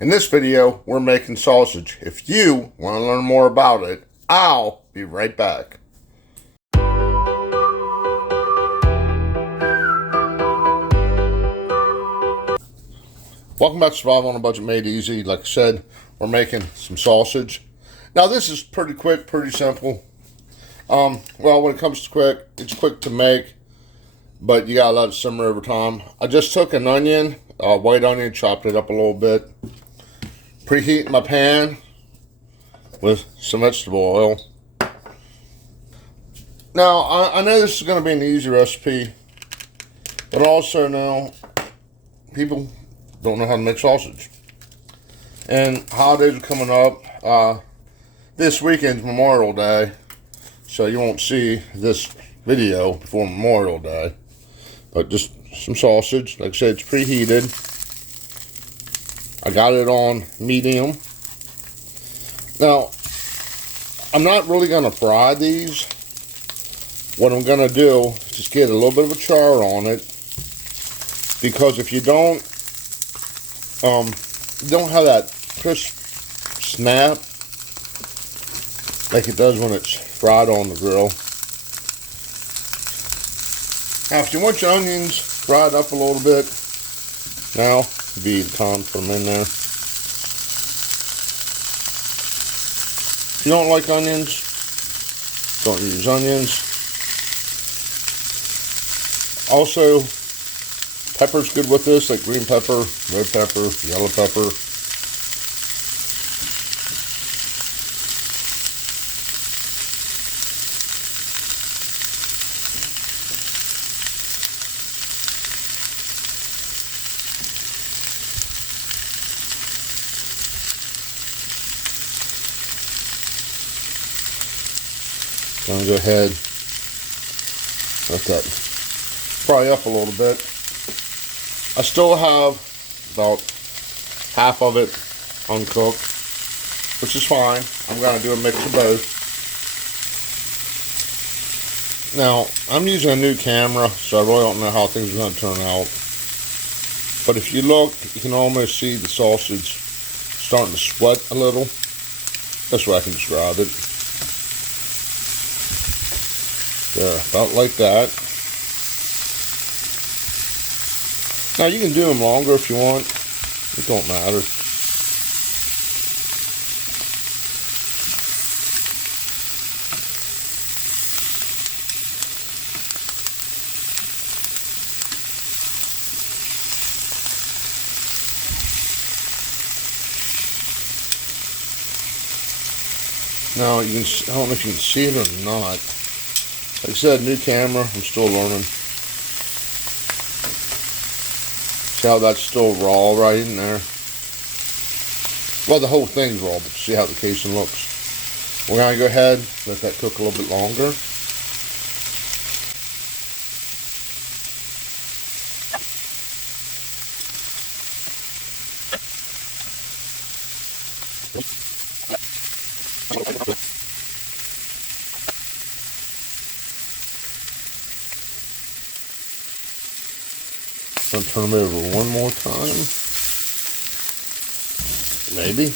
In this video, we're making sausage. If you want to learn more about it, I'll be right back. Welcome back to Survival on a Budget Made Easy. Like I said, we're making some sausage. Now this is pretty quick, pretty simple. Well, when it comes to quick, it's quick to make, but you gotta let it simmer over time. I just took an onion, white onion, chopped it up a little bit. Preheat my pan with some vegetable oil. Now, I know this is going to be an easy recipe, but also know people don't know how to make sausage. And holidays are coming up. This weekend's Memorial Day, so you won't see this video before Memorial Day. But just some sausage. Like I said, it's preheated. I got it on medium. Now, I'm not really going to fry these. What I'm going to do is just get a little bit of a char on it. Because if you don't have that crisp snap like it does when it's fried on the grill. Now, if you want your onions fried up a little bit, now would be the time to put them in there. If you don't like onions, don't use onions. Also, pepper's good with this, like green pepper, red pepper, yellow pepper. Gonna go ahead, let that fry up a little bit. I still have about half of it uncooked, which is fine. I'm gonna do a mix of both. Now, I'm using a new camera, so I really don't know how things are gonna turn out. But if you look, you can almost see the sausage starting to sweat a little. That's the way I can describe it. There, about like that. Now you can do them longer if you want. It don't matter. Now you can, I don't know if you can see it or not. Like I said, new camera, I'm still learning. See how that's still raw right in there? Well, the whole thing's raw, but see how the casing looks. We're going to go ahead, let that cook a little bit longer. I'm going to turn them over one more time. Maybe.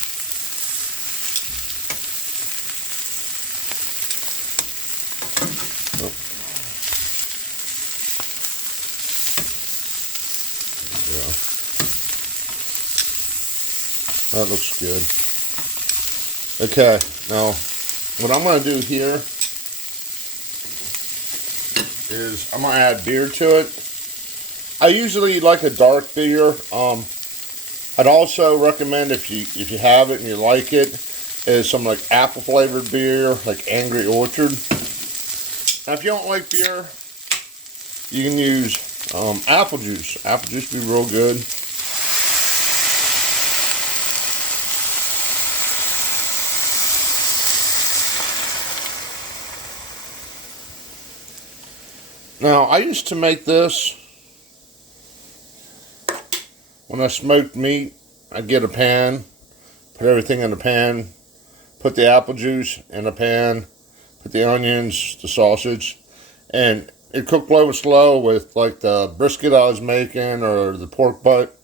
Oh. Yeah. That looks good. Okay, now what I'm going to do here is I'm going to add beer to it. I usually like a dark beer. I'd also recommend if you have it and you like it, is some like apple flavored beer, like Angry Orchard. Now if you don't like beer, you can use apple juice. Apple juice would be real good. Now I used to make this. When I smoked meat, I'd get a pan, put everything in the pan, put the apple juice in a pan, put the onions, the sausage, and it cooked low and slow with like the brisket I was making or the pork butt.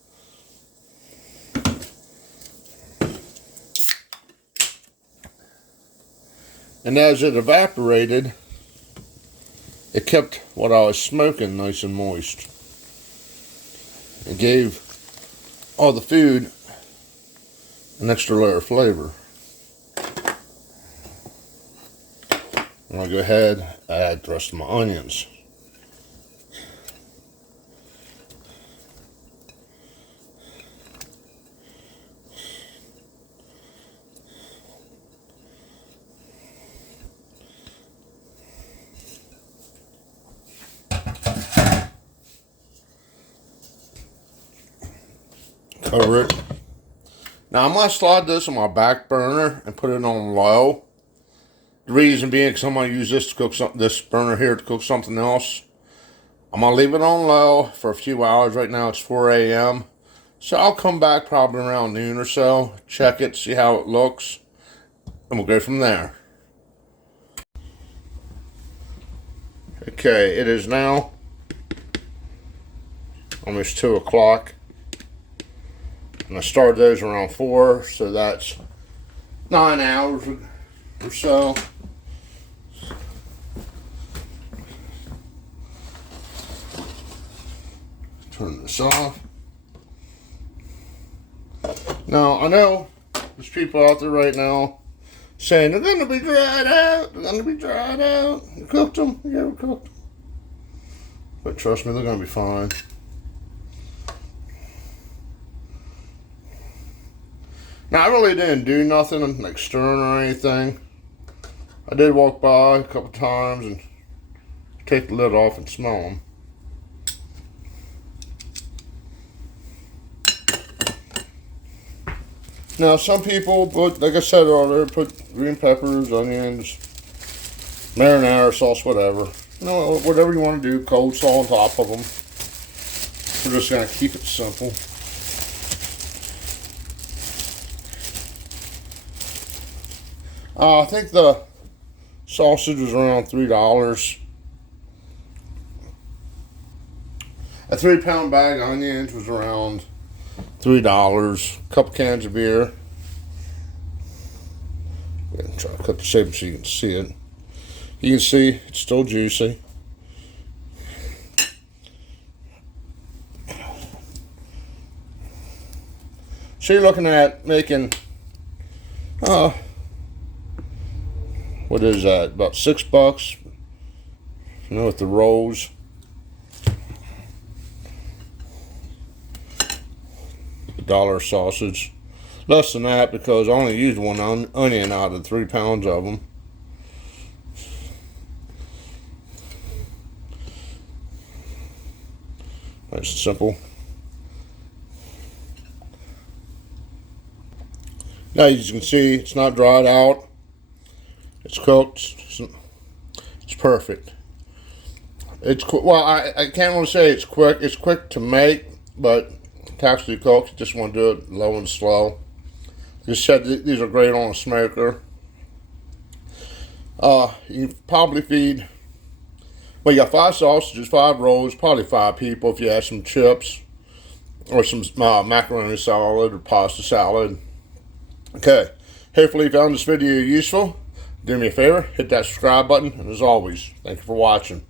And as it evaporated, it kept what I was smoking nice and moist. It gave all the food an extra layer of flavor. And I'll go ahead and add the rest of my onions. Cover it. Now I'm going to slide this on my back burner and put it on low. The reason being because I'm going to use this to cook this burner here to cook something else. I'm going to leave it on low for a few hours. Right now it's 4 a.m. So I'll come back probably around noon or so, check it, see how it looks, and we'll go from there. Okay, it is now almost 2 o'clock. And I started those around 4, so that's 9 hours or so. Turn this off. Now, I know there's people out there right now saying they're going to be dried out. They're going to be dried out. You cooked them? You ever cooked them? But trust me, they're going to be fine. Now, I really didn't do nothing like stirring or anything. I did walk by a couple times and take the lid off and smell them. Now, some people put, like I said earlier, put green peppers, onions, marinara sauce, whatever. You know, whatever you want to do, coleslaw on top of them. We're just going to keep it simple. I think the sausage was around $3. A 3-pound bag of onions was around $3. A couple cans of beer. I'm going to try to cut the shape so you can see it. You can see it's still juicy. So you're looking at making what is that? About $6, you know, with the rolls. $1 sausage. Less than that because I only used one onion out of 3 pounds of them. Nice and simple. Now as you can see, it's not dried out. It's cooked. It's perfect. It's well, I can't really say it's quick. It's quick to make, but to actually cook, you just want to do it low and slow. Just said these are great on a smoker. You can probably feed. Well, you got 5 sausages, 5 rolls, probably 5 people if you have some chips or some macaroni salad or pasta salad. Okay, hopefully you found this video useful. Do me a favor, hit that subscribe button, and as always, thank you for watching.